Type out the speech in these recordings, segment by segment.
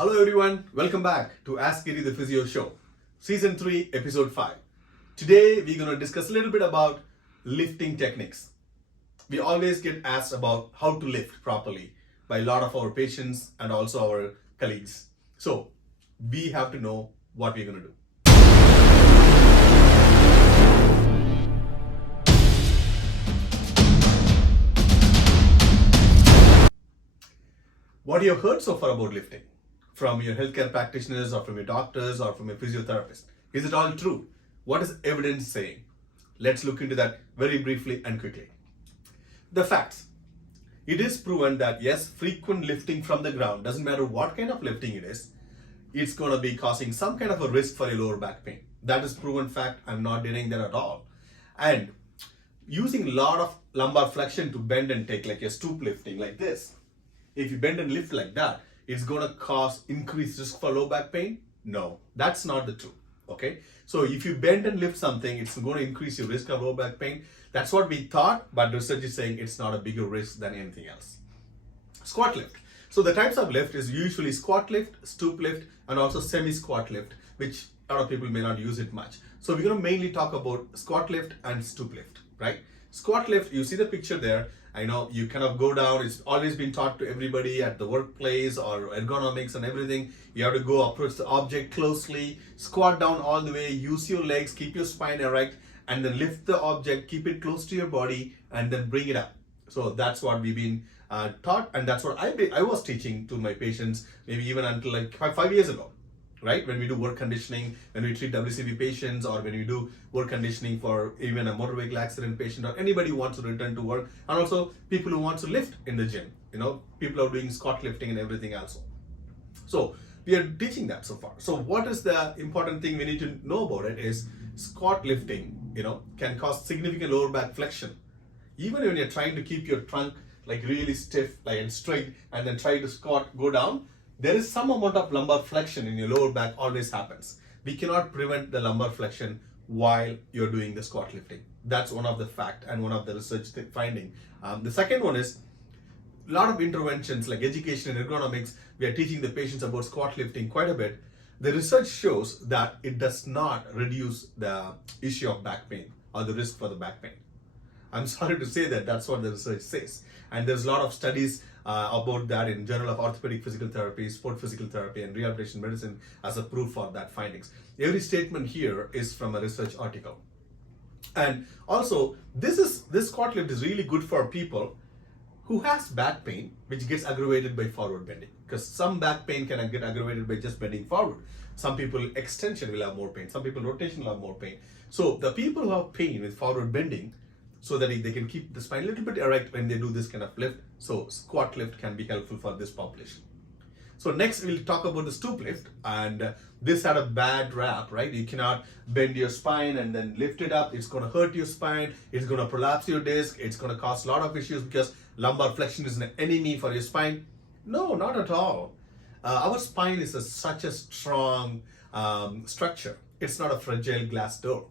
Hello everyone, welcome back to Ask Giri the Physio Show, Season 3, Episode 5. Today we're going to discuss a little bit about lifting techniques. We always get asked about how to lift properly by a lot of our patients and also our colleagues. So we have to know what we're going to do. What you have heard so far about lifting from your healthcare practitioners or from your doctors or from your physiotherapist, is it all true? What is evidence saying? Let's look into that very briefly and quickly. The facts. It is proven that yes, frequent lifting from the ground, doesn't matter what kind of lifting it is, it's going to be causing some kind of a risk for your lower back pain. That is proven fact. I'm not denying that at all. And using a lot of lumbar flexion to bend and take, like a stoop lifting like this, if you bend and lift like that, it's going to cause increased risk for low back pain? No, that's not the truth. Okay, so if you bend and lift something, it's going to increase your risk of low back pain. That's what we thought, but research is saying it's not a bigger risk than anything else. Squat lift. So the types of lift is usually squat lift, stoop lift, and also semi-squat lift, which a lot of people may not use it much. So we're going to mainly talk about squat lift and stoop lift, right? Squat lift, you see the picture there. I know you kind of go down. It's always been taught to everybody at the workplace or ergonomics and everything. You have to go approach the object closely, squat down all the way, use your legs, keep your spine erect, and then lift the object, keep it close to your body, and then bring it up. So that's what we've been taught, and that's what I was teaching to my patients, maybe even until like 5 years ago. Right? When we do work conditioning, when we treat WCB patients, or when we do work conditioning for even a motor vehicle accident patient or anybody who wants to return to work, and also people who want to lift in the gym, people are doing squat lifting and everything also. So we are teaching that so far. So what is the important thing we need to know about it is squat lifting, can cause significant lower back flexion. Even when you're trying to keep your trunk like really stiff, like and straight, and then try to squat, go down, there is some amount of lumbar flexion in your lower back always happens. We cannot prevent the lumbar flexion while you're doing the squat lifting. That's one of the fact and one of the research finding. The second one is a lot of interventions like education and ergonomics. We are teaching the patients about squat lifting quite a bit. The research shows that it does not reduce the issue of back pain or the risk for the back pain. I'm sorry to say that that's what the research says. And there's a lot of studies about that in Journal of Orthopedic Physical Therapy, Sport Physical Therapy, and Rehabilitation Medicine as a proof for that findings. Every statement here is from a research article. And also, this squat lift is really good for people who has back pain, which gets aggravated by forward bending. Because some back pain can get aggravated by just bending forward. Some people extension will have more pain. Some people rotation will have more pain. So the people who have pain with forward bending, so that they can keep the spine a little bit erect when they do this kind of lift. So squat lift can be helpful for this population. So next we'll talk about the stoop lift, and this had a bad rap, right? You cannot bend your spine and then lift it up. It's going to hurt your spine. It's going to prolapse your disc. It's going to cause a lot of issues because lumbar flexion is an enemy for your spine. No, not at all. Our spine is such a strong structure. It's not a fragile glass door.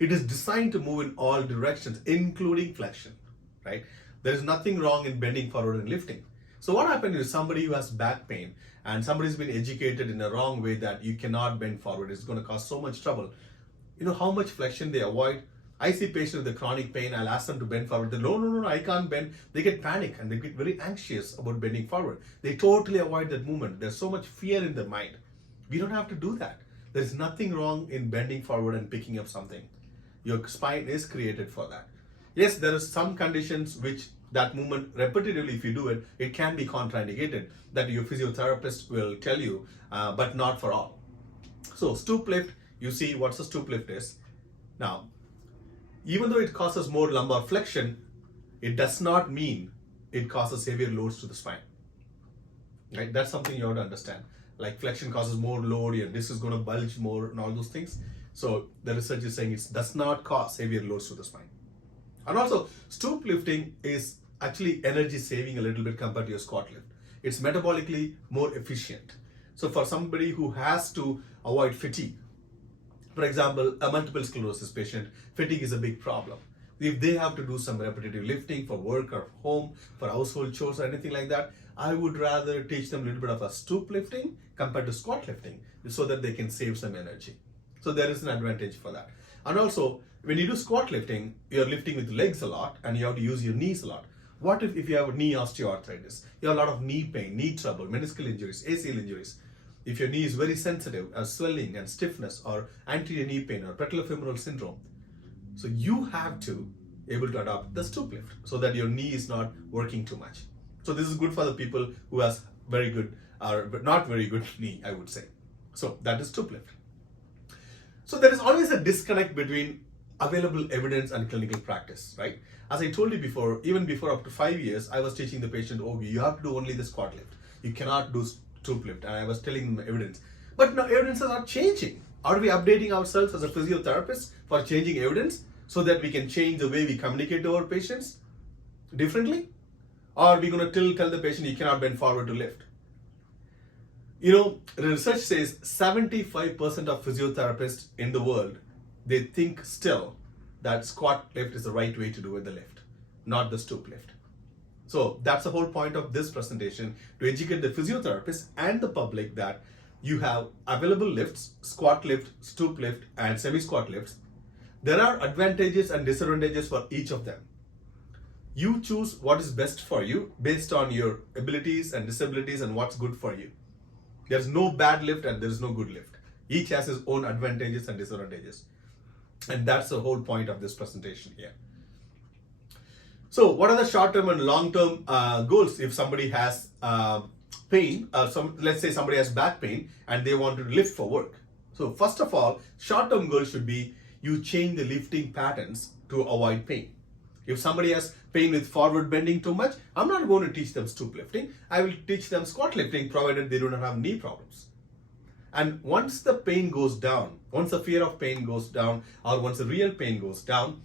It is designed to move in all directions, including flexion, right? There is nothing wrong in bending forward and lifting. So what happens is somebody who has back pain and somebody's been educated in a wrong way that you cannot bend forward, it's going to cause so much trouble. You know how much flexion they avoid? I see patients with chronic pain, I'll ask them to bend forward. They no, I can't bend. They get panic and they get very anxious about bending forward. They totally avoid that movement. There's so much fear in their mind. We don't have to do that. There's nothing wrong in bending forward and picking up something. Your spine is created for that. Yes, there are some conditions which that movement repetitively, if you do it, it can be contraindicated that your physiotherapist will tell you, but not for all. So stoop lift, you see what the stoop lift is. Now, even though it causes more lumbar flexion, it does not mean it causes heavier loads to the spine. Right? That's something you have to understand. Like flexion causes more load, your disc is going to bulge more and all those things. So the research is saying it does not cause heavier loads to the spine. And also, stoop lifting is actually energy saving a little bit compared to your squat lift. It's metabolically more efficient. So for somebody who has to avoid fatigue, for example, a multiple sclerosis patient, fatigue is a big problem. If they have to do some repetitive lifting for work or home, for household chores or anything like that, I would rather teach them a little bit of a stoop lifting compared to squat lifting so that they can save some energy. So there is an advantage for that. And also, when you do squat lifting, you're lifting with legs a lot and you have to use your knees a lot. What if you have knee osteoarthritis? You have a lot of knee pain, knee trouble, meniscal injuries, ACL injuries. If your knee is very sensitive, swelling and stiffness, or anterior knee pain, or patellofemoral syndrome, so you have to able to adopt the stoop lift so that your knee is not working too much. So this is good for the people who has very good or not very good knee, I would say. So that is stoop lift. So there is always a disconnect between available evidence and clinical practice, right? As I told you before, even before up to 5 years, I was teaching the patient, oh, you have to do only the squat lift. You cannot do stoop lift. And I was telling them evidence. But now evidence is not changing. Are we updating ourselves as a physiotherapist for changing evidence so that we can change the way we communicate to our patients differently? Or are we going to tell the patient you cannot bend forward to lift? You know, the research says 75% of physiotherapists in the world, they think still that squat lift is the right way to do the lift, not the stoop lift. So that's the whole point of this presentation, to educate the physiotherapists and the public that you have available lifts, squat lift, stoop lift, and semi-squat lifts. There are advantages and disadvantages for each of them. You choose what is best for you based on your abilities and disabilities and what's good for you. There's no bad lift and there is no good lift. Each has its own advantages and disadvantages. And that's the whole point of this presentation here. So what are the short-term and long-term goals if somebody has pain? Let's say somebody has back pain and they want to lift for work. So first of all, short-term goal should be you change the lifting patterns to avoid pain. If somebody has pain with forward bending too much, I'm not going to teach them stoop lifting. I will teach them squat lifting provided they do not have knee problems. And once the pain goes down, once the fear of pain goes down, or once the real pain goes down,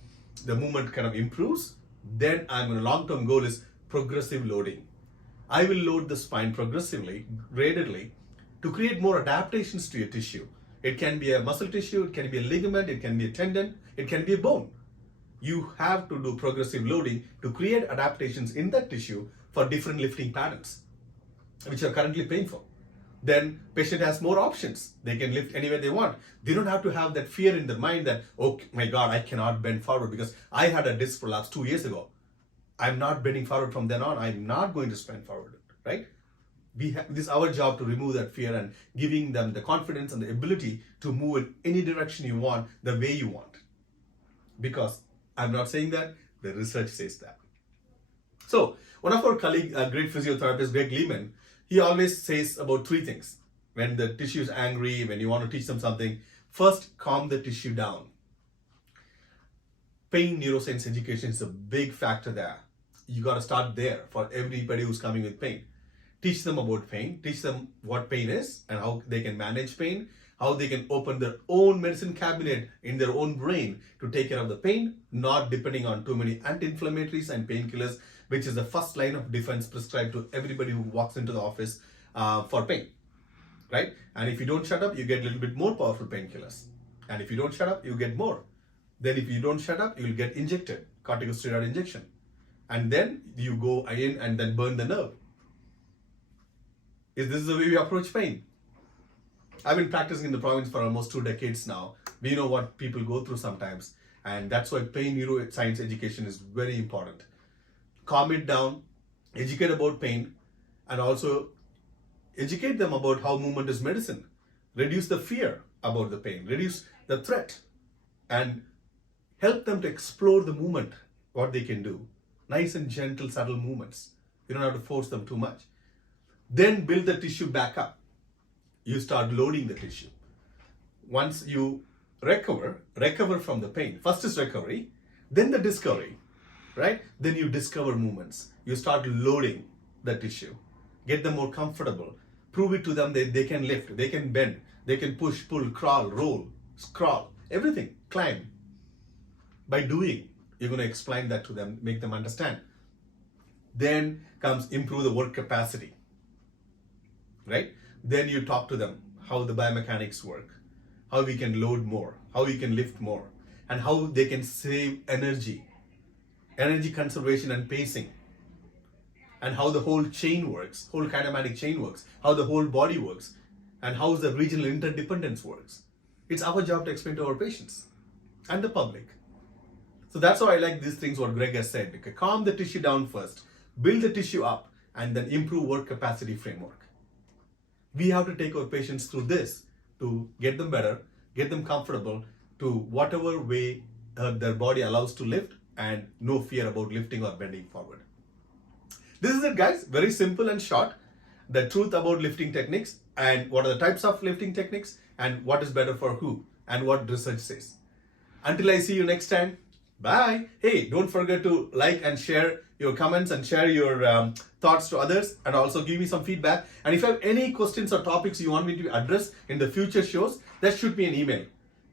the movement kind of improves, then I'm going to long-term goal is progressive loading. I will load the spine progressively, gradedly, to create more adaptations to your tissue. It can be a muscle tissue, it can be a ligament, it can be a tendon, it can be a bone. You have to do progressive loading to create adaptations in that tissue for different lifting patterns, which are currently painful. Then patient has more options. They can lift anywhere they want. They don't have to have that fear in their mind that, oh my God, I cannot bend forward because I had a disc prolapse 2 years ago. I'm not bending forward from then on. I'm not going to bend forward, right? This is our job to remove that fear and giving them the confidence and the ability to move in any direction you want, the way you want. Because I'm not saying that, the research says that. So one of our colleagues, a great physiotherapist, Greg LEHMAN, he always says about 3 things. When the tissue is angry, when you want to teach them something, first calm the tissue down. Pain neuroscience education is a big factor there. You got to start there for everybody who's coming with pain. Teach them about pain, teach them what pain is and how they can manage pain, how they can open their own medicine cabinet in their own brain to take care of the pain, not depending on too many anti-inflammatories and painkillers, which is the first line of defense prescribed to everybody who walks into the office for pain, right? And if you don't shut up, you get a little bit more powerful painkillers. And if you don't shut up, you get more. Then if you don't shut up, you'll get injected, corticosteroid injection. And then you go in and then burn the nerve. This is the way we approach pain. I've been practicing in the province for almost 2 decades now. We know what people go through sometimes. And that's why pain neuroscience education is very important. Calm it down, educate about pain, and also educate them about how movement is medicine. Reduce the fear about the pain, reduce the threat, and help them to explore the movement, what they can do. Nice and gentle, subtle movements. You don't have to force them too much. Then build the tissue back up. You start loading the tissue. Once you recover from the pain. First is recovery, then the discovery, right? Then you discover movements. You start loading the tissue. Get them more comfortable. Prove it to them that they can lift, they can bend, they can push, pull, crawl, roll, scrawl, everything, climb. By doing, you're going to explain that to them, make them understand. Then comes improve the work capacity, right? Then you talk to them how the biomechanics work, how we can load more, how we can lift more, and how they can save energy energy conservation and pacing, and how the whole chain works, whole kinematic chain works, how the whole body works, and how the regional interdependence works. It's our job to explain to our patients and the public. So that's why I like these things what Greg has said. Okay, calm the tissue down first, build the tissue up, and then improve work capacity framework. We have to take our patients through this to get them better, get them comfortable to whatever way their body allows to lift, and no fear about lifting or bending forward. This is it, guys. Very simple and short. The truth about lifting techniques and what are the types of lifting techniques and what is better for who and what research says. Until I see you next time, bye. Hey, don't forget to like and share your comments and share your thoughts to others, and also give me some feedback. And if you have any questions or topics you want me to address in the future shows, just shoot me an email,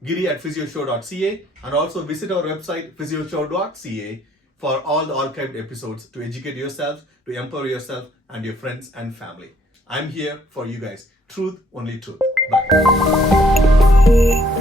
giri@physioshow.ca, and also visit our website, physioshow.ca, for all the archived episodes to educate yourself, to empower yourself and your friends and family. I'm here for you guys. Truth, only truth. Bye.